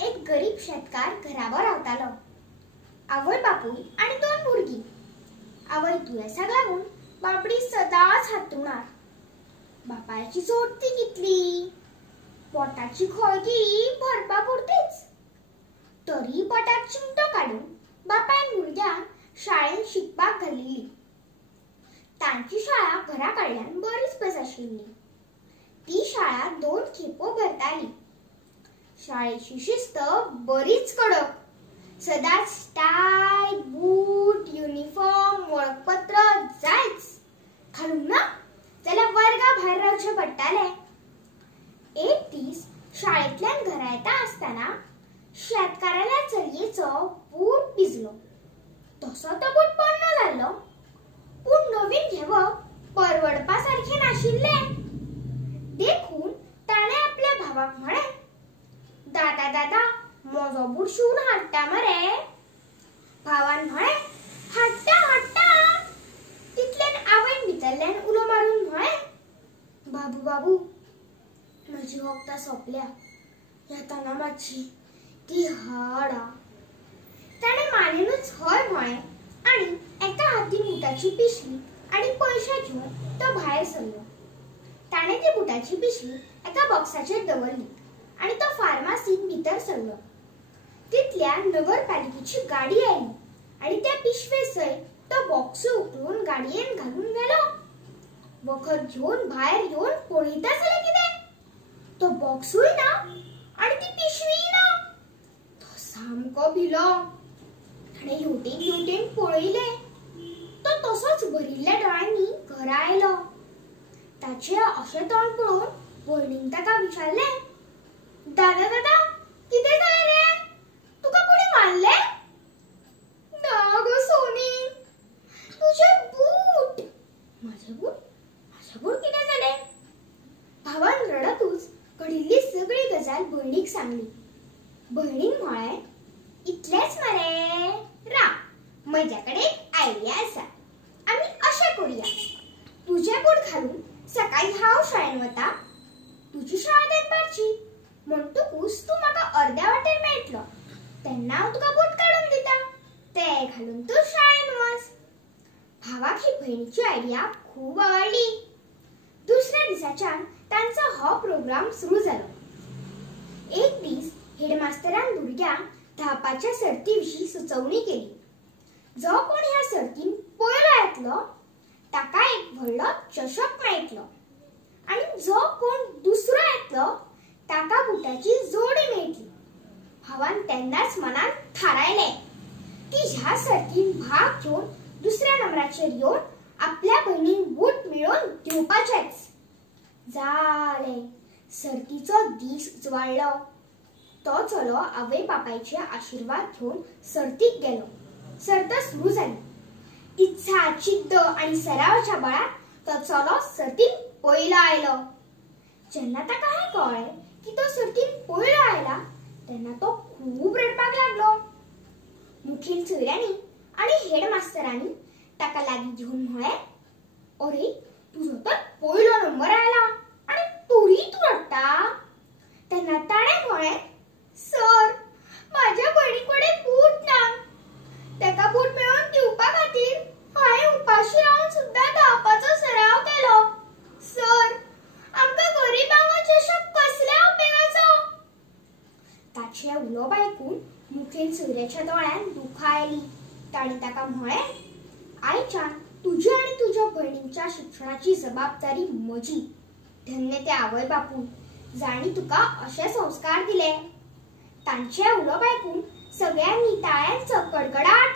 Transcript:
एक गरीब शेतकार घरावर रावतालो. आवय बापूय आणि 2 भुरगीं. आवय दुयेसाक लागून बापडी सदांच हात्रुणार. बापायची जोडती कितली, पोटाची खोळगी भरपा पुरतीच. तरी पोटाक चिमटो काडून बापायन भुरग्यांक शाळेत शिकपाक घालिल्ली. तांची शाळा घरा कडल्यान बरीच पयस आशिल्ली. ती शाळा 2 खेपो भरताली. शाळेची शिस्त बरीच कडक. सदांच टाय, बूट, युनिफॉर्म, वळखपत्र जायच. घालूंक ना जाल्यार वर्गा भायर रावचें पडटालें. एक दीस शाळेंतल्यान घरा येता आसतना शेतकाराल्या चलयेचो बूट भिजलो. तसो तो बूट पोरणो जाल्लो, पूण नवीन घेवप परवडपा सारखें नाशिल्लें. देखून ताणें आपल्या भावाक म्हळें, दादा दादा म्हजो बूट शिवून हाडटा मरे. भावान म्हळें, हाडटा हाडटा. तितल्यान आवयन भितरल्यान उलो मारून म्हळें, बाबू बाबू म्हजी वखदां सोंपल्या, येताना मातशी ती हाड. ताणें मानेनूच हय म्हळें आनी एका हातीन बुटाची पिशवी आनी पयशे घेवन तो भायर सरलो. ताणें ती बुटाची पिशवी एका बॉक्साचेर दवरली आनी तो फार्मासीन भितर सरलो. तितल्यान नगरपालिकेची गाडी आयली आनी त्या पिशवे सयत तो बॉक्सूय उखलून गाडयेन घालून गेलो. वखद घेवन भायर येवन पळयता जाल्यार कितें, तो बॉक्सूय ना आनी ती पिशवीय ना. तो सामको भिलो. ताणें हेवटेन हेवटेन पळयलें. तो तसोच भरिल्ल्या दोळ्यांनी घरा आयलो. ताचें अशें तोंड पळोवन भयणीन ताका विचारलें, दादा दादा कितें जालें रे, तुका कोणी मारलें? ना गो सोनी, तुझे बूट. माझे बूट? माझे बूट कितें जालें? भावान रडतूच घडिल्ली सगळी गजाल भयणीक सांगली. भयणीन म्हळें, इतलेंच मरे, राव म्हजे कडेन एक आयडिया आसा. आमी अशें करुया, तुझे बूट घालून सकाळी हांव शाळेन वता, तुजी शाळा दनपारची. म्हणटकूच तूं म्हाका अर्द्या वाटेर मेळटलो. तेन्ना हांव तुका बूट काडून दिता. ते घालून तूं शाळेन वच. भावाक ही भयणीची आयडिया खूब आवडली. दुसऱ्या दिसाच्यान तांचो हो प्रोग्राम सुरू जालो. एक दीस हेडमास्तरान भुरग्यांक धांवपाच्या सर्ती विशीं सुचोवणी केली. जो कोण ह्या सर्तीन पयलो येतलो ताका एक व्हडलो चषक मेळटलो आनी जो कोण दुसरो येतलो ताका बुटाची जोडी मेळटली. भावान तेन्नाच मनान थारायलें की ह्या सर्तीन भाग घेवन दुसऱ्या नंबराचेर येवन आपल्या भयणीक बूट मेळोवन दिवपाचेच. जालें. सर्तीचो दीस उजवाडलो. तो चलो आवय बापायचे आशिर्वाद घेवन सर्तीक गेलो. सर्त सुरू जाली. इत्सा, चिद्द आनी सरावाच्या बळार तो चलो सर्तीन पयलो आयलो. जेन्ना ताका हें कळ्ळें की तो सर्तीन पयलो आयला तेन्ना तो खूब रडपाक लागलो. मुखेल सोयऱ्यांनी आनी हेडमास्तरांनी ताका लागीं घेवन म्हळें, अरे तुजो तर पयलो नंबर आयला आनी तरी तूं रडटा. तेन्ना ताणें म्हळें, सर म्हाज्या भयणी कडेन बूट ना. ताका बूट मेळोवन दिवपा खातीर हांवें उपाशी रावन सुद्दां धांवपाचो सराव केलो. सर आमकां गरीबांक हो चषक कसल्या उपेगाचो? ताचें उलोवप आयकून मुखेल सोयऱ्याच्या दोळ्यान दुखां आयलीं. ताणें ताका म्हळें, आयच्यान तुजी आनी तुज्या भयणीच्या शिक्षणाची जबाबदारी म्हजी. धन्य ते आवय बापूय जाणी तुका अशे संस्कार दिले. तांचें उलोवप आयकून सगळ्यांनी ताळ्यांचो कडकडाट